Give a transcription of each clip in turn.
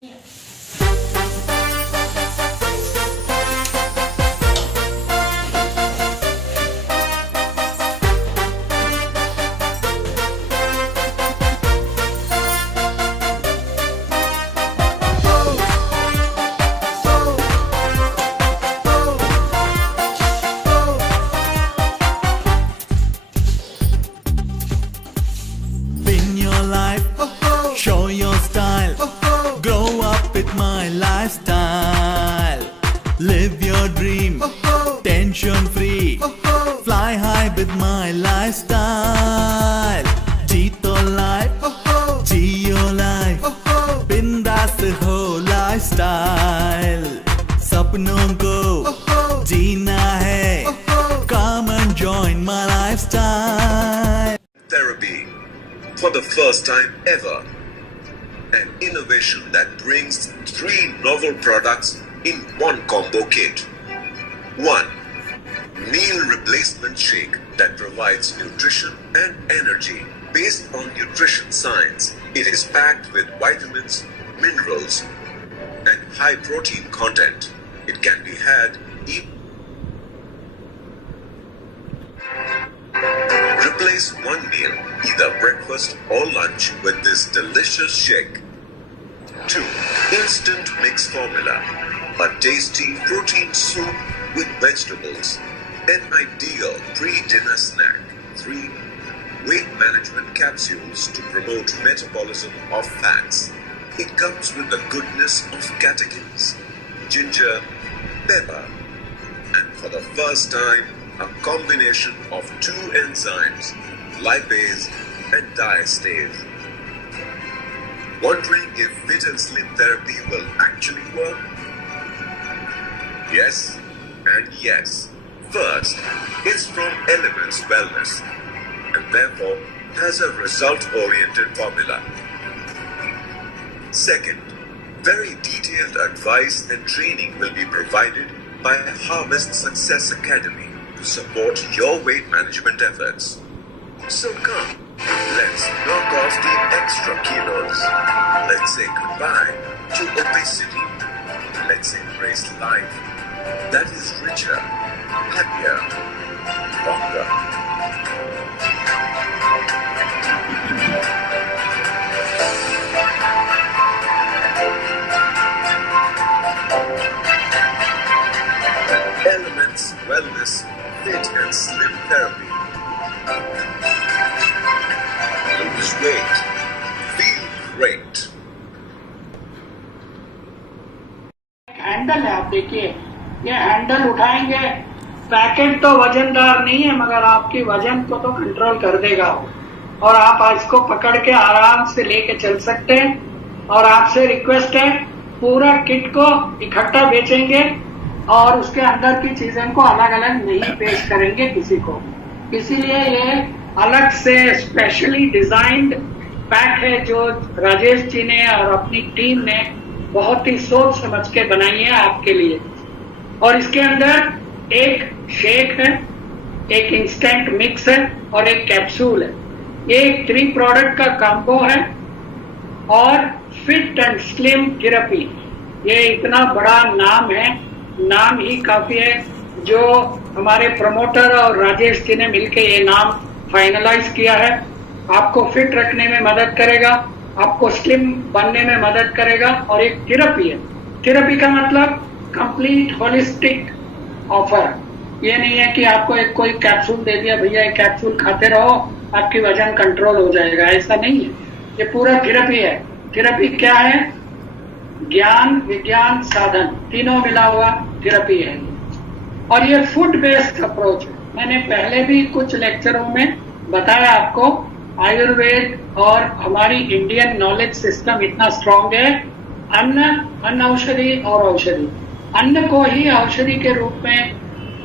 Win your life, show your style, grow up with my lifestyle. Live your dream, tension free, fly high with my lifestyle. जीतो life, जियो life, बिंदास हो lifestyle. सपनों को जीना है, come and join my lifestyle. Therapy, for the first time ever, an innovation that brings 3 novel products in one combo kit. 1. Meal replacement shake that provides nutrition and energy based on nutrition science. It is packed with vitamins, minerals, and high protein content. It can be had Replace one meal, either breakfast or lunch, with this delicious shake. 2. Instant mix formula, a tasty protein soup with vegetables, an ideal pre-dinner snack. 3. Weight management capsules to promote metabolism of fats. It comes with the goodness of catechins, ginger, pepper, and for the first time, a combination of 2 enzymes, lipase and diastase. Wondering if Fit and Slim therapy will actually work? Yes and yes. First, it's from Elements Wellness and therefore has a result-oriented formula. Second, very detailed advice and training will be provided by Harvest Success Academy to support your weight management efforts. So come, let's knock off the extra kilos. Let's say goodbye to obesity. Let's embrace life that is richer, happier, longer. Elements Wellness Fit and Slim Therapy. Lose weight. Feel great. Handle है, आप देखिए ये handle उठाएंगे, packet तो वजनदार नहीं है मगर आपके वजन को तो कंट्रोल कर देगा और आप इसको पकड़ के आराम से लेके चल सकते हैं। और आपसे रिक्वेस्ट है, पूरा किट को इकट्ठा बेचेंगे और उसके अंदर की चीजें को अलग अलग नहीं पेश करेंगे किसी को, इसीलिए ये अलग से स्पेशली डिजाइंड पैक है जो राजेश जी ने और अपनी टीम ने बहुत ही सोच समझ के बनाई है आपके लिए। और इसके अंदर एक शेक है, एक इंस्टेंट मिक्स है और एक कैप्सूल है। ये एक 3 प्रोडक्ट का कॉम्बो है और फिट एंड स्लिम थेरेपी, ये इतना बड़ा नाम है, नाम ही काफी है जो हमारे प्रमोटर और राजेश जी ने मिलकर ये नाम फाइनलाइज किया है। आपको फिट रखने में मदद करेगा, आपको स्लिम बनने में मदद करेगा और एक थेरेपी है। थेरेपी का मतलब कंप्लीट होलिस्टिक ऑफर। ये नहीं है कि आपको एक कोई कैप्सूल दे दिया, भैया एक कैप्सूल खाते रहो आपकी वजन कंट्रोल हो जाएगा, ऐसा नहीं है। ये पूरा थेरेपी है। थेरेपी क्या है? ज्ञान, विज्ञान, साधन तीनों मिला हुआ थेरेपी है और ये फूड बेस्ड अप्रोच है। मैंने पहले भी कुछ लेक्चरों में बताया आपको, आयुर्वेद और हमारी इंडियन नॉलेज सिस्टम इतना स्ट्रांग है। अन्न औषधि और औषधि, अन्न को ही औषधि के रूप में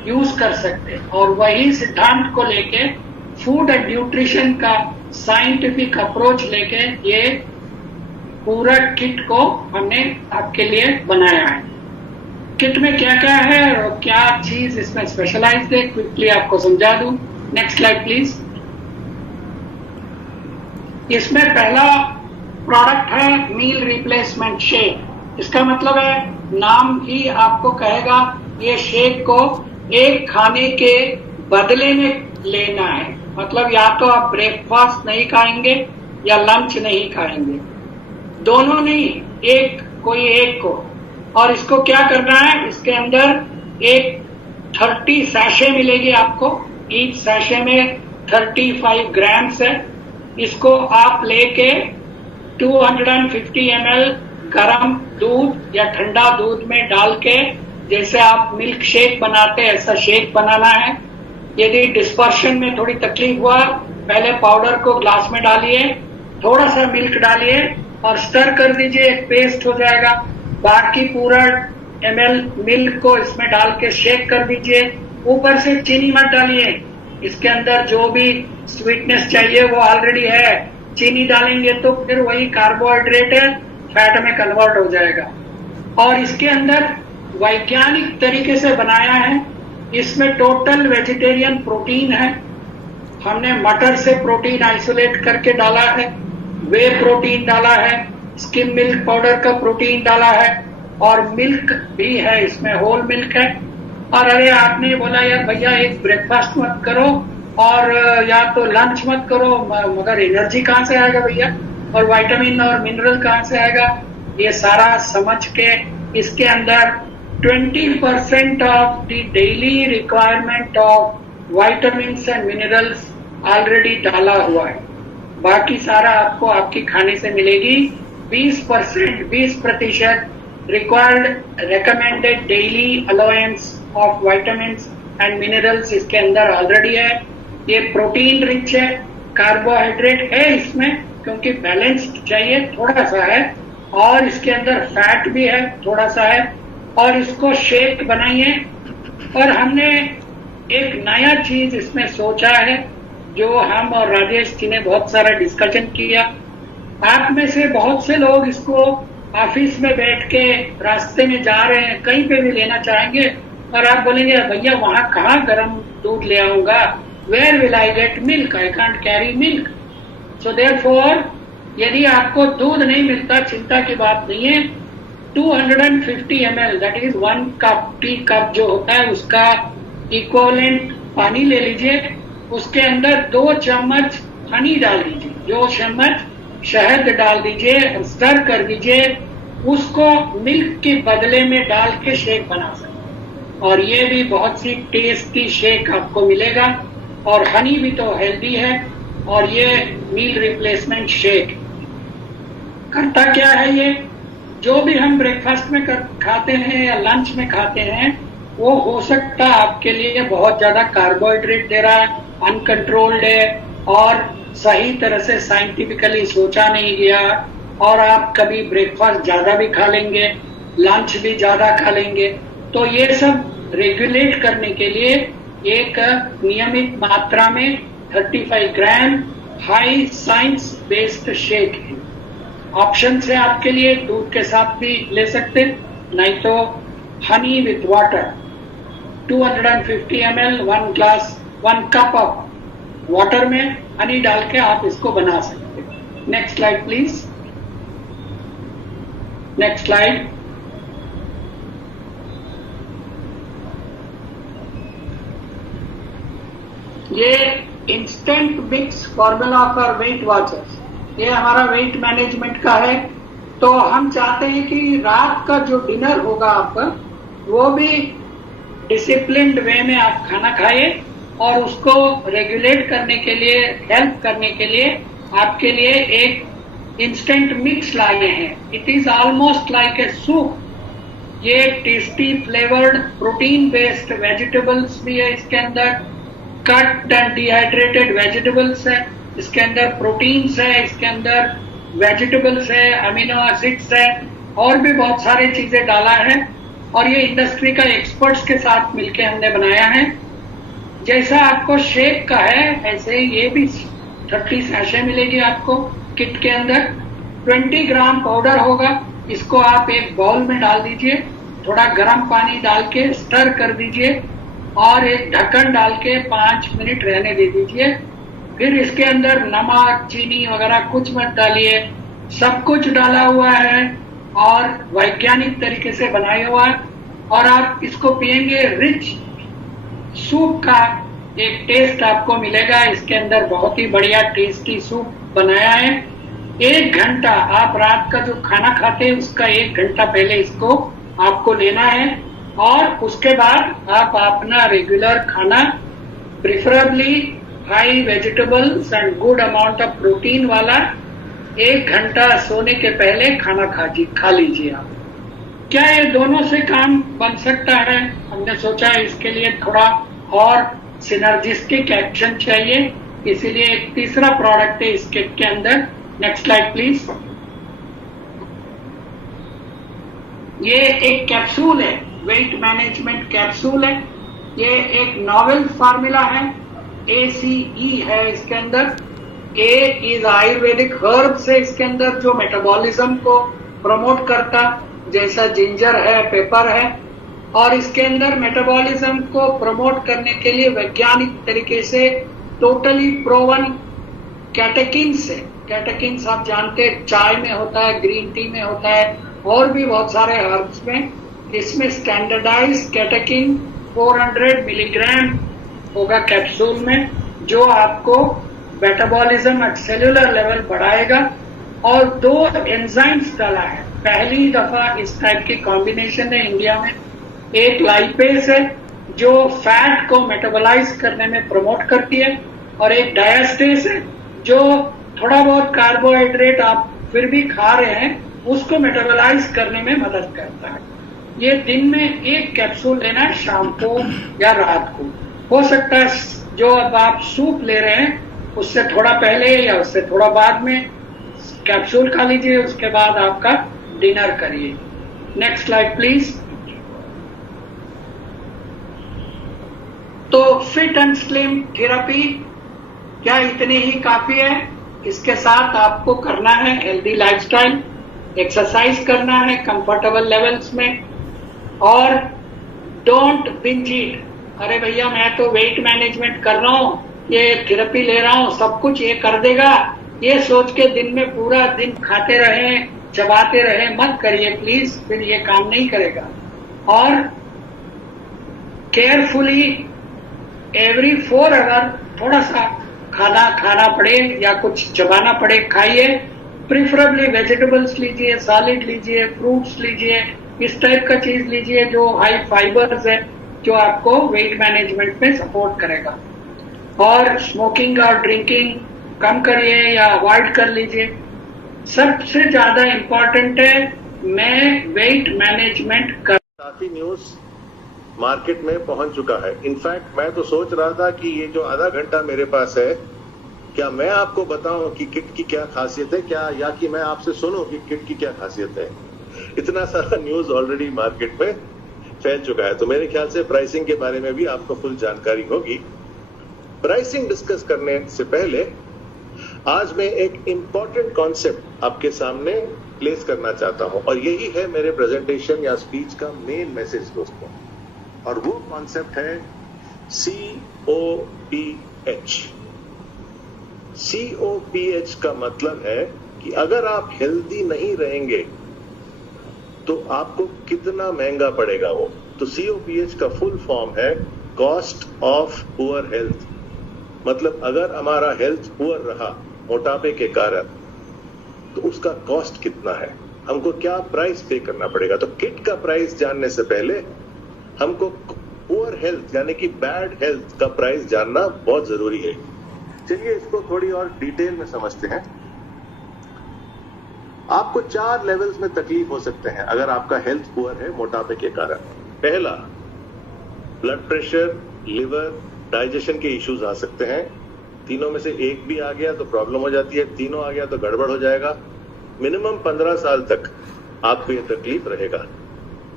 यूज कर सकते और वही सिद्धांत को लेके फूड एंड न्यूट्रिशन का साइंटिफिक अप्रोच लेके ये पूरा किट को हमने आपके लिए बनाया है। किट में क्या क्या है और क्या चीज इसमें स्पेशलाइज्ड है, क्विकली आपको समझा दूं। Next slide please. इसमें पहला प्रोडक्ट है मील रिप्लेसमेंट शेक। इसका मतलब है नाम ही आपको कहेगा ये शेक को एक खाने के बदले में लेना है। मतलब या तो आप ब्रेकफास्ट नहीं खाएंगे या लंच नहीं खाएंगे, दोनों नहीं, एक कोई एक को। और इसको क्या करना है, इसके अंदर एक 30 सैशे मिलेगी आपको, ईच सैशे में 35 ग्राम्स है। इसको आप लेके 250 ml गरम दूध या ठंडा दूध में डाल के, जैसे आप मिल्क शेक बनाते हैं ऐसा शेक बनाना है। यदि डिस्पर्शन में थोड़ी तकलीफ हुआ, पहले पाउडर को ग्लास में डालिए, थोड़ा सा मिल्क डालिए और स्टर कर दीजिए, एक पेस्ट हो जाएगा। बाकी पूरा ml मिल्क को इसमें डाल के शेक कर दीजिए। ऊपर से चीनी मत डालिए, इसके अंदर जो भी स्वीटनेस चाहिए वो ऑलरेडी है। चीनी डालेंगे तो फिर वही कार्बोहाइड्रेट है, फैट में कन्वर्ट हो जाएगा। और इसके अंदर वैज्ञानिक तरीके से बनाया है, इसमें टोटल वेजिटेरियन प्रोटीन है। हमने मटर से प्रोटीन आइसोलेट करके डाला है, वे प्रोटीन डाला है, स्किम मिल्क पाउडर का प्रोटीन डाला है और मिल्क भी है, इसमें होल मिल्क है। और अरे आपने बोला यार भैया एक ब्रेकफास्ट मत करो और या तो लंच मत करो, मगर एनर्जी कहाँ से आएगा भैया, और विटामिन और मिनरल कहाँ से आएगा? ये सारा समझ के इसके अंदर 20% of the daily requirement of vitamins and minerals already डाला हुआ है। बाकी सारा आपको आपकी खाने से मिलेगी। 20% required recommended daily allowance of vitamins and minerals इसके अंदर ऑलरेडी है। ये प्रोटीन रिच है, कार्बोहाइड्रेट है इसमें क्योंकि बैलेंस्ड चाहिए, थोड़ा सा है, और इसके अंदर फैट भी है, थोड़ा सा है। और इसको शेक बनाइए। और हमने एक नया चीज इसमें सोचा है जो हम और राजेश जी ने बहुत सारा डिस्कशन किया। आप में से बहुत से लोग इसको ऑफिस में बैठ के रास्ते में जा रहे हैं, कहीं पे भी लेना चाहेंगे और आप बोलेंगे भैया वहां कहाँ गर्म दूध ले आऊंगा, where will I get milk, I can't carry milk. So therefore यदि आपको दूध नहीं मिलता, चिंता की बात नहीं है। 250 ml that is 1 cup, tea cup जो होता है उसका इक्विवेलेंट पानी ले लीजिए, उसके अंदर 2 चम्मच हनी डाल दीजिए, 2 चम्मच शहद डाल दीजिए, स्टर कर दीजिए, उसको मिल्क के बदले में डाल के शेक बना सकते। और ये भी बहुत सी टेस्टी शेक आपको मिलेगा। और हनी भी तो हेल्दी है। और ये मील रिप्लेसमेंट शेक करता क्या है, ये जो भी हम ब्रेकफास्ट में खाते हैं या लंच में खाते हैं वो हो सकता है आपके लिए बहुत ज्यादा कार्बोहाइड्रेट दे रहा है, अनकंट्रोल्ड है और सही तरह से साइंटिफिकली सोचा नहीं गया, और आप कभी ब्रेकफास्ट ज्यादा भी खा लेंगे, लंच भी ज्यादा खा लेंगे। तो ये सब रेगुलेट करने के लिए एक नियमित मात्रा में 35 ग्राम हाई साइंस बेस्ड शेक है। ऑप्शन है आपके लिए, दूध के साथ भी ले सकते, नहीं तो honey with water 250 ml 1 cup of water में हनी डाल के आप इसको बना सकते। Next slide please, next slide. ये instant mix formula for weight watchers, ये हमारा वेट मैनेजमेंट का है। तो हम चाहते हैं कि रात का जो डिनर होगा आपका वो भी डिसिप्लिन्ड वे में आप खाना खाए, और उसको रेगुलेट करने के लिए, हेल्प करने के लिए आपके लिए एक इंस्टेंट मिक्स लाए हैं। It is almost like a soup. ये tasty flavoured protein based vegetables भी है इसके अंदर, कट एंड डिहाइड्रेटेड वेजिटेबल्स है इसके अंदर, प्रोटीन्स है इसके अंदर, वेजिटेबल्स है, अमीनो एसिड्स है, और भी बहुत सारी चीजें डाला है। और ये इंडस्ट्री का एक्सपर्ट्स के साथ मिलके हमने बनाया है। जैसा आपको शेक का है ऐसे ये भी 30 सैशे मिलेगी आपको किट के अंदर। 20 ग्राम पाउडर होगा, इसको आप एक बाउल में डाल दीजिए, थोड़ा गर्म पानी डाल के स्टर कर दीजिए और एक ढक्कन डाल के 5 मिनट रहने दे दीजिए। फिर इसके अंदर नमक, चीनी वगैरह कुछ मत डालिए, सब कुछ डाला हुआ है और वैज्ञानिक तरीके से बनाया हुआ है, और आप इसको पिएंगे, रिच सूप का एक टेस्ट आपको मिलेगा। इसके अंदर बहुत ही बढ़िया टेस्टी सूप बनाया है। 1 घंटा, आप रात का जो खाना खाते हैं उसका 1 घंटा पहले इसको आपको लेना है, और उसके बाद आप अपना रेगुलर खाना, preferably high vegetables and good amount of protein वाला, 1 घंटा सोने के पहले खाना खा लीजिए आप। क्या ये दोनों से काम बन सकता है? हमने सोचा इसके लिए थोड़ा और सिनर्जिस्टिक एक्शन चाहिए, इसीलिए एक तीसरा प्रोडक्ट है इस किट के अंदर। Next slide please. ये एक कैप्सूल है, वेट मैनेजमेंट कैप्सूल है। ये एक नॉवेल फार्मूला है, ACE है इसके अंदर। A इज आयुर्वेदिक हर्ब्स है इसके अंदर, जो मेटाबॉलिज्म को प्रमोट करता, जैसा जिंजर है, पेपर है, और इसके अंदर मेटाबॉलिज्म को प्रमोट करने के लिए वैज्ञानिक तरीके से टोटली प्रोवन कैटेकिन्स है। कैटेकिन्स आप जानते हैं चाय में होता है, ग्रीन टी में होता है, और भी बहुत सारे हर्ब्स में। इसमें स्टैंडर्डाइज कैटेकिन 400 मिलीग्राम होगा कैप्सूल में, जो आपको मेटाबॉलिज्म एट सेल्यूलर लेवल बढ़ाएगा। और 2 एंजाइम्स डाला है, पहली दफा इस टाइप की कॉम्बिनेशन है इंडिया में। एक लाइपेज है जो फैट को मेटाबोलाइज करने में प्रमोट करती है, और एक डायस्टेस है जो थोड़ा बहुत कार्बोहाइड्रेट आप फिर भी खा रहे हैं उसको मेटाबोलाइज करने में मदद करता है। ये दिन में 1 कैप्सूल लेना है, शाम को या रात को। हो सकता है जो अब आप सूप ले रहे हैं उससे थोड़ा पहले या उससे थोड़ा बाद में कैप्सूल खा लीजिए, उसके बाद आपका डिनर करिए। Next slide please. तो फिट एंड स्लिम थेरेपी क्या इतनी ही काफी है? इसके साथ आपको करना है हेल्दी लाइफस्टाइल, एक्सरसाइज करना है कंफर्टेबल लेवल्स में, और डोंट बिंज इट। अरे भैया मैं तो वेट मैनेजमेंट कर रहा हूँ, ये थेरेपी ले रहा हूँ, सब कुछ ये कर देगा, ये सोच के दिन में पूरा दिन खाते रहे, चबाते रहे, मत करिए प्लीज, फिर ये काम नहीं करेगा। और केयरफुली एवरी 4 आवर थोड़ा सा खाना पड़े या कुछ चबाना पड़े, खाइए। प्रिफरेबली वेजिटेबल्स लीजिए, सॉलिड लीजिए, फ्रूट्स लीजिए, इस टाइप का चीज लीजिए जो हाई फाइबर्स है, जो आपको वेट मैनेजमेंट में सपोर्ट करेगा। और स्मोकिंग और ड्रिंकिंग कम करिए या अवॉइड कर लीजिए। सबसे ज्यादा इम्पोर्टेंट है मैं वेट मैनेजमेंट कर। काफी न्यूज मार्केट में पहुंच चुका है। इनफैक्ट मैं तो सोच रहा था कि ये जो आधा घंटा मेरे पास है, क्या मैं आपको बताऊं कि किट की क्या खासियत है, क्या या कि मैं आपसे सुनूं कि किट की क्या खासियत है। इतना सारा न्यूज ऑलरेडी मार्केट में फैल चुका है, तो मेरे ख्याल से प्राइसिंग के बारे में भी आपको फुल जानकारी होगी। प्राइसिंग डिस्कस करने से पहले आज मैं एक इंपॉर्टेंट कॉन्सेप्ट आपके सामने प्लेस करना चाहता हूं, और यही है मेरे प्रेजेंटेशन या स्पीच का मेन मैसेज दोस्तों, और वो कॉन्सेप्ट है COPH। COPH का मतलब है कि अगर आप हेल्दी नहीं रहेंगे तो आपको कितना महंगा पड़ेगा वो। तो COPH का फुल फॉर्म है कॉस्ट ऑफ पुअर हेल्थ। मतलब अगर हमारा हेल्थ पुअर रहा मोटापे के कारण, तो उसका कॉस्ट कितना है, हमको क्या प्राइस पे करना पड़ेगा। तो किट का प्राइस जानने से पहले हमको पुअर हेल्थ यानी कि बैड हेल्थ का प्राइस जानना बहुत जरूरी है। चलिए इसको थोड़ी और डिटेल में समझते हैं। आपको 4 लेवल्स में तकलीफ हो सकते हैं अगर आपका हेल्थ पुअर है मोटापे के कारण। पहला, ब्लड प्रेशर, लिवर, डाइजेशन के इश्यूज आ सकते हैं। तीनों में से एक भी आ गया तो प्रॉब्लम हो जाती है, तीनों आ गया तो गड़बड़ हो जाएगा। मिनिमम 15 साल तक आपको ये तकलीफ रहेगा।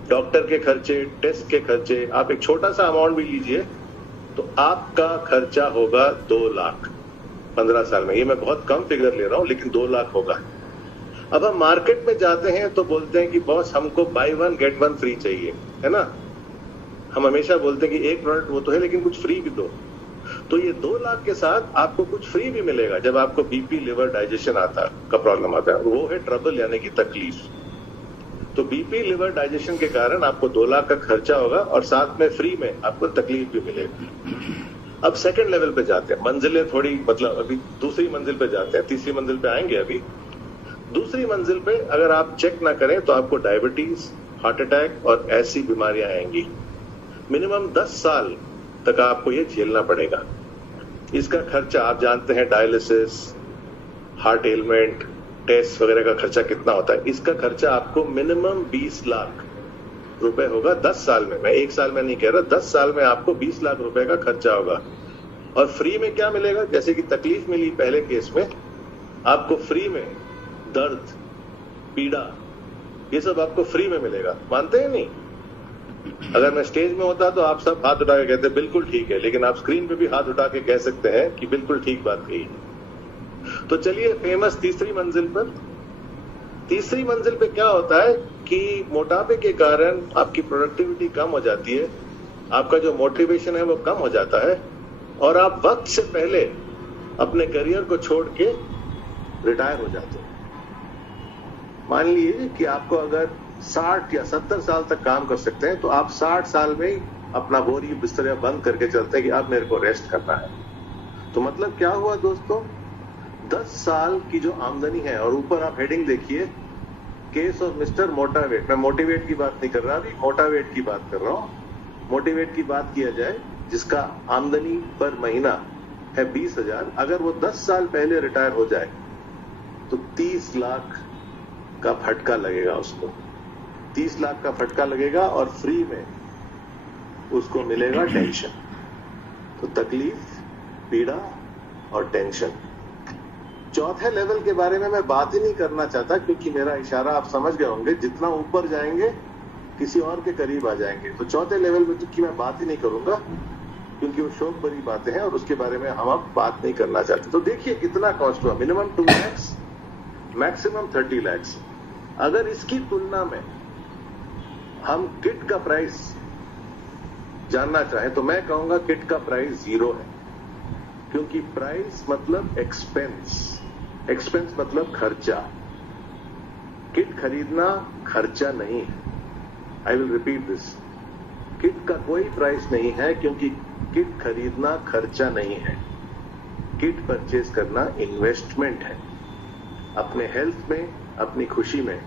डॉक्टर के खर्चे, टेस्ट के खर्चे, आप एक छोटा सा अमाउंट भी लीजिए तो आपका खर्चा होगा 2 लाख 15 साल में। ये मैं बहुत कम फिगर ले रहा हूं, लेकिन 2 लाख होगा। अब हम मार्केट में जाते हैं तो बोलते हैं कि बॉस हमको बाय 1 गेट 1 फ्री चाहिए, है ना। हम हमेशा बोलते हैं कि एक प्रोडक्ट वो तो है लेकिन कुछ फ्री भी दो। तो ये 2 लाख के साथ आपको कुछ फ्री भी मिलेगा जब आपको बीपी, लिवर, डाइजेशन का प्रॉब्लम आता है, वो है ट्रबल यानी कि तकलीफ। तो बीपी, लिवर, डाइजेशन के कारण आपको 2 लाख का खर्चा होगा और साथ में फ्री में आपको तकलीफ भी मिलेगी। अब सेकंड लेवल पे जाते हैं, मंजिलें थोड़ी मतलब अभी दूसरी मंजिल पे जाते हैं, तीसरी मंजिल पे आएंगे। अभी दूसरी मंजिल पे अगर आप चेक ना करें तो आपको डायबिटीज, हार्ट अटैक और ऐसी बीमारियां आएंगी। मिनिमम 10 साल तक आपको ये झेलना पड़ेगा। इसका खर्चा आप जानते हैं, डायलिसिस, हार्ट एलिमेंट, टेस्ट वगैरह का खर्चा कितना होता है। इसका खर्चा आपको मिनिमम 20 लाख रुपए होगा 10 साल में। मैं 1 साल में नहीं कह रहा, 10 साल में आपको 20 लाख रुपए का खर्चा होगा। और फ्री में क्या मिलेगा? जैसे कि तकलीफ मिली पहले केस में, आपको फ्री में दर्द, पीड़ा, ये सब आपको फ्री में मिलेगा। मानते हैं नहीं? अगर मैं स्टेज में होता तो आप सब हाथ उठा के कहते बिल्कुल ठीक है, लेकिन आप स्क्रीन पे भी हाथ उठा के कह सकते हैं कि बिल्कुल ठीक बात कही। तो चलिए फेमस तीसरी मंजिल पर। तीसरी मंजिल पे क्या होता है कि मोटापे के कारण आपकी प्रोडक्टिविटी कम हो जाती है, आपका जो मोटिवेशन है वो कम हो जाता है और आप वक्त से पहले अपने करियर को छोड़ के रिटायर हो जाते हैं। मान लीजिए कि आपको अगर 60 या 70 साल तक काम कर सकते हैं तो आप 60 साल में ही अपना बोरी बिस्तर बंद करके चलते हैं कि अब मेरे को रेस्ट करना है। तो मतलब क्या हुआ दोस्तों, 10 साल की जो आमदनी है, और ऊपर आप हेडिंग देखिए, केस ऑफ मिस्टर मोटावेट। मैं मोटिवेट की बात नहीं कर रहा, अभी मोटावेट की बात कर रहा हूं। मोटिवेट की बात किया जाए जिसका आमदनी पर महीना है 20,000, अगर वो 10 साल पहले रिटायर हो जाए तो 30 लाख का फटका लगेगा उसको। 30 लाख का फटका लगेगा और फ्री में उसको मिलेगा टेंशन। तो तकलीफ, पीड़ा और टेंशन। चौथे लेवल के बारे में मैं बात ही नहीं करना चाहता क्योंकि मेरा इशारा आप समझ गए होंगे, जितना ऊपर जाएंगे किसी और के करीब आ जाएंगे। तो चौथे लेवल में की मैं बात ही नहीं करूंगा क्योंकि वो शौक भरी बातें हैं और उसके बारे में हम अब बात नहीं करना चाहते। तो देखिए कितना कॉस्ट हुआ, मिनिमम 2 लाख, मैक्सिमम 30 लाख। अगर इसकी तुलना में हम किट का प्राइस जानना चाहें तो मैं कहूंगा किट का प्राइस 0 है, क्योंकि प्राइस मतलब एक्सपेंस, एक्सपेंस मतलब खर्चा। किट खरीदना खर्चा नहीं है। I will repeat this, kit का कोई प्राइस नहीं है क्योंकि किट खरीदना खर्चा नहीं है। किट परचेज करना इन्वेस्टमेंट है अपने हेल्थ में, अपनी खुशी में।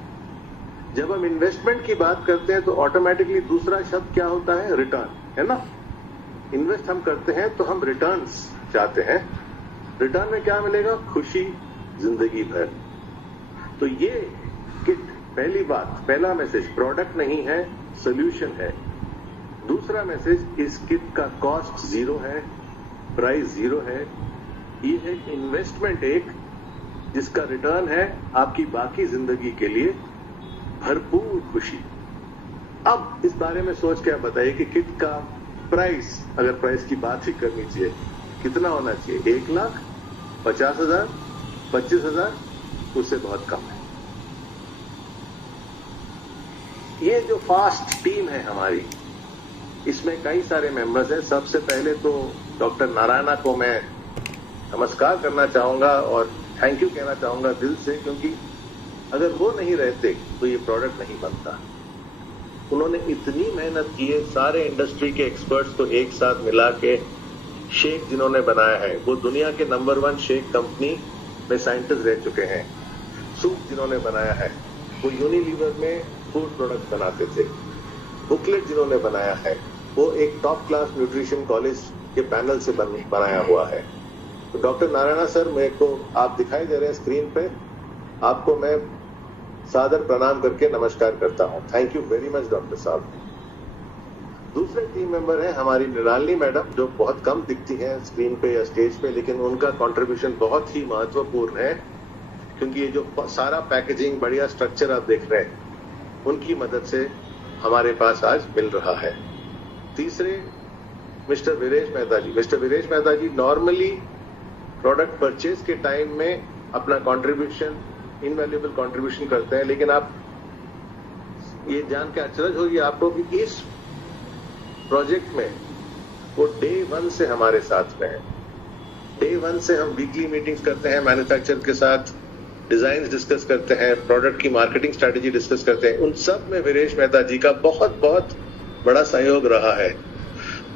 जब हम इन्वेस्टमेंट की बात करते हैं तो ऑटोमेटिकली दूसरा शब्द क्या होता है? रिटर्न, है ना? इन्वेस्ट हम करते हैं तो हम रिटर्न्स चाहते हैं। रिटर्न में क्या मिलेगा? खुशी जिंदगी भर। तो ये किट, पहली बात, पहला मैसेज, प्रोडक्ट नहीं है, सोल्यूशन है। दूसरा मैसेज, इस किट का कॉस्ट 0 है, प्राइस 0 है। ये है इन्वेस्टमेंट एक, जिसका रिटर्न है आपकी बाकी जिंदगी के लिए भरपूर खुशी। अब इस बारे में सोच के आप बताइए कि किट का प्राइस, अगर प्राइस की बात ही करनी चाहिए, कितना होना चाहिए? 1 लाख, 50,000, 25,000, उससे बहुत कम है। ये जो फास्ट टीम है हमारी, इसमें कई सारे मेंबर्स हैं। सबसे पहले तो डॉक्टर नारायणा को मैं नमस्कार करना चाहूंगा और थैंक यू कहना चाहूंगा दिल से, क्योंकि अगर वो नहीं रहते तो ये प्रोडक्ट नहीं बनता। उन्होंने इतनी मेहनत की है, सारे इंडस्ट्री के एक्सपर्ट्स को एक साथ मिला के शेक जिन्होंने बनाया है, वो दुनिया के नंबर 1 शेक कंपनी में साइंटिस्ट रह चुके हैं। सूप जिन्होंने बनाया है, वो यूनिलीवर में फूड प्रोडक्ट बनाते थे। बुकलेट जिन्होंने बनाया है, वो एक टॉप क्लास न्यूट्रिशन कॉलेज के पैनल से बनाया हुआ है। तो डॉक्टर नारायणा सर, मेरे को आप दिखाई दे रहे हैं स्क्रीन पे, आपको मैं सादर प्रणाम करके नमस्कार करता हूं। Thank you very much doctor साहब। दूसरे टीम मेंबर हैं हमारी मृणालिनी मैडम, जो बहुत कम दिखती हैं स्क्रीन पे या स्टेज पे, लेकिन उनका कंट्रीब्यूशन बहुत ही महत्वपूर्ण है, क्योंकि ये जो सारा पैकेजिंग, बढ़िया स्ट्रक्चर आप देख रहे हैं, उनकी मदद से हमारे पास आज मिल रहा है। तीसरे मिस्टर वीरेश मेहता जी। मिस्टर वीरेश मेहता जी नॉर्मली प्रोडक्ट परचेज के टाइम में अपना कंट्रीब्यूशन, इनवैल्यूएबल कंट्रीब्यूशन करते हैं, लेकिन आप ये जान के अचरज होगी आपको कि इस प्रोजेक्ट में वो डे 1 से हमारे साथ में है। डे 1 से हम वीकली मीटिंग्स करते हैं मैन्युफैक्चरर के साथ, डिजाइन डिस्कस करते हैं, प्रोडक्ट की मार्केटिंग स्ट्रेटेजी डिस्कस करते हैं। उन सब में वीरेश मेहता जी का बहुत बहुत बड़ा सहयोग रहा है।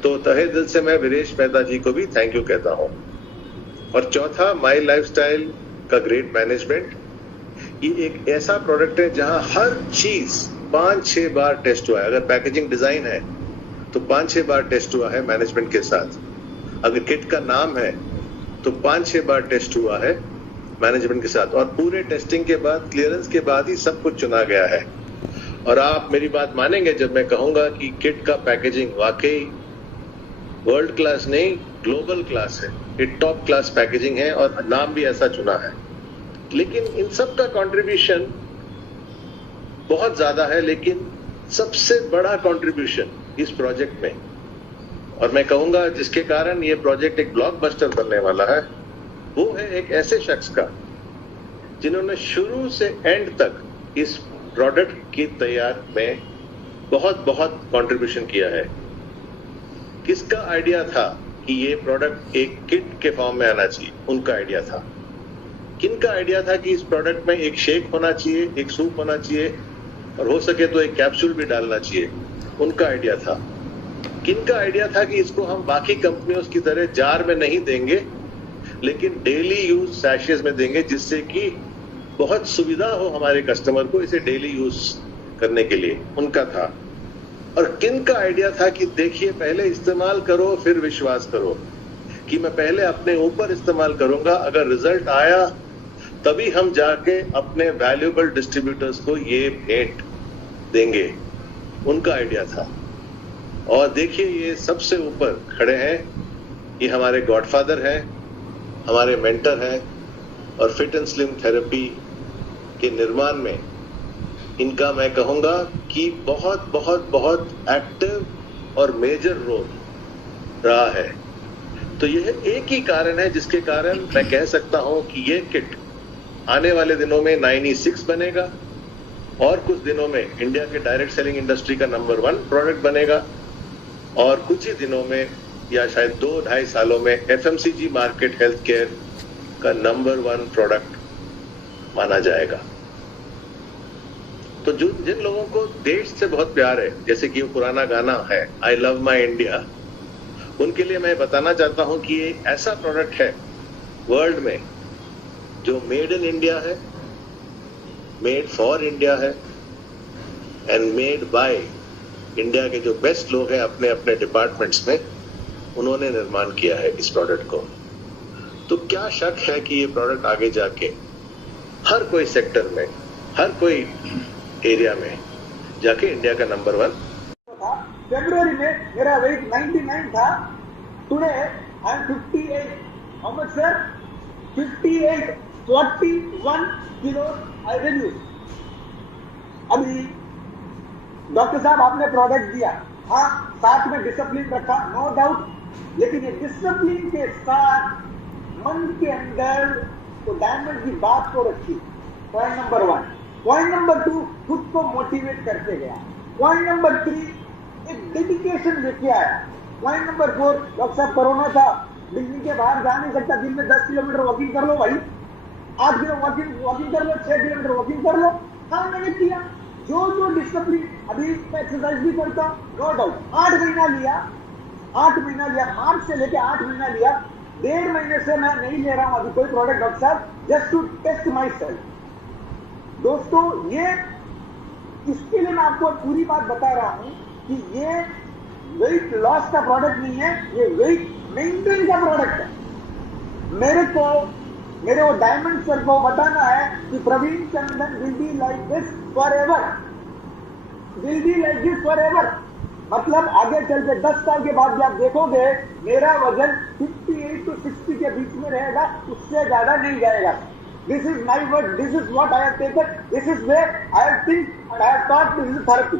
तो तहे दिल से मैं वीरेश मेहता जी को भी थैंक यू कहता हूं। और चौथा, माई लाइफस्टाइल का ग्रेट मैनेजमेंट। ये एक ऐसा प्रोडक्ट है जहां हर चीज 5-6 बार टेस्ट हुआ है। अगर पैकेजिंग डिजाइन है तो 5-6 बार टेस्ट हुआ है मैनेजमेंट के साथ। अगर किट का नाम है तो 5-6 बार टेस्ट हुआ है मैनेजमेंट के साथ, और पूरे टेस्टिंग के बाद, क्लियरेंस के बाद ही सब कुछ चुना गया है। और आप मेरी बात मानेंगे जब मैं कहूंगा कि किट का पैकेजिंग वाकई वर्ल्ड क्लास नहीं, ग्लोबल क्लास है। ये टॉप क्लास पैकेजिंग है और नाम भी ऐसा चुना है। लेकिन इन सब का कंट्रीब्यूशन बहुत ज्यादा है, लेकिन सबसे बड़ा कंट्रीब्यूशन इस प्रोजेक्ट में, और मैं कहूंगा जिसके कारण ये प्रोजेक्ट एक ब्लॉकबस्टर बनने वाला है, वो है एक ऐसे शख्स का जिन्होंने शुरू से एंड तक इस प्रोडक्ट की तैयार में बहुत बहुत कंट्रीब्यूशन किया है। किसका आइडिया था कि ये प्रोडक्ट एक किट के फॉर्म में आना चाहिए? उनका आइडिया था। किनका आइडिया था कि इस प्रोडक्ट में एक शेक होना चाहिए, एक सूप होना चाहिए, और हो सके तो एक कैप्सूल भी डालना चाहिए? उनका आइडिया था। किनका आइडिया था कि इसको हम बाकी कंपनियों की तरह जार में नहीं देंगे, लेकिन डेली यूज सैशेज में देंगे, जिससे कि बहुत सुविधा हो हमारे कस्टमर को इसे डेली यूज करने के लिए? उनका था। और किनका आइडिया था कि देखिए, पहले इस्तेमाल करो फिर विश्वास करो, कि मैं पहले अपने ऊपर इस्तेमाल करूंगा, अगर रिजल्ट आया तभी हम जाके अपने वैल्यूएबल डिस्ट्रीब्यूटर्स को ये भेंट देंगे। उनका आइडिया था। और देखिए, ये सबसे ऊपर खड़े हैं, ये हमारे गॉडफादर हैं, हमारे मेंटर हैं, और फिट एंड स्लिम थेरेपी के निर्माण में इनका मैं कहूंगा कि बहुत बहुत बहुत एक्टिव और मेजर रोल रहा है। तो यह एक ही कारण है जिसके कारण मैं कह सकता हूं कि ये किट आने वाले दिनों में 9E6 बनेगा, और कुछ दिनों में इंडिया के डायरेक्ट सेलिंग इंडस्ट्री का नंबर 1 प्रोडक्ट बनेगा, और कुछ ही दिनों में या शायद 2-2.5 सालों में FMCG मार्केट हेल्थ केयर का नंबर 1 प्रोडक्ट माना जाएगा। तो जिन लोगों को देश से बहुत प्यार है, जैसे कि वो पुराना गाना है आई लव माई इंडिया, उनके लिए मैं बताना चाहता हूं कि ये ऐसा प्रोडक्ट है वर्ल्ड में जो मेड इन इंडिया है, मेड फॉर इंडिया है, एंड मेड बाय इंडिया के जो बेस्ट लोग हैं अपने अपने डिपार्टमेंट्स में, उन्होंने निर्माण किया है इस प्रोडक्ट को। तो क्या शक है कि ये प्रोडक्ट आगे जाके हर कोई सेक्टर में, हर कोई एरिया में जाके इंडिया का नंबर 1 था। फरवरी में मेरा वेट 99 था, today I am 58। How much sir? 58, 41 kilo I reduce. अभी डॉक्टर साहब आपने प्रोडक्ट दिया, हाँ, साथ में डिसिप्लिन रखा, नो डाउट, लेकिन ये डिसिप्लिन के साथ मन के अंदर तो डायमंड की बात को रखी। Point number 1। पॉइंट नंबर 2, खुद को मोटिवेट करते गया। पॉइंट नंबर 3, एक डेडिकेशन लेके आया। पॉइंट नंबर 4, डॉक्टर साहब कोरोना था, बिल्डिंग के बाहर जा नहीं सकता, दिन में 10 किलोमीटर वॉकिंग कर लो भाई, 8 किलोमीटर वॉकिंग कर लो, 6 किलोमीटर वॉकिंग कर लो। हाँ, मैंने किया। जो डिसिप्लिन, अभी मैं एक्सरसाइज भी करता हूँ, नो डाउट। 8 महीना लिया, मार्च से लेके 8 महीना लिया। 1.5 महीने से मैं नहीं ले रहा हूं अभी कोई प्रोडक्ट डॉक्टर साहब, just to test myself. दोस्तों, ये इसके लिए मैं आपको पूरी बात बता रहा हूं कि ये वेट लॉस का प्रोडक्ट नहीं है, ये वेट मेंटेन का प्रोडक्ट है। मेरे वो डायमंड सर को बताना है कि Praveen Chandan will be like this forever, will be like this forever. मतलब आगे चल के 10 साल के बाद भी आप देखोगे मेरा वजन 58 to 60 के बीच में रहेगा, उससे ज्यादा नहीं जाएगा। This is my word, this is what I have taken, this is where I have think and I have thought, this is therapy.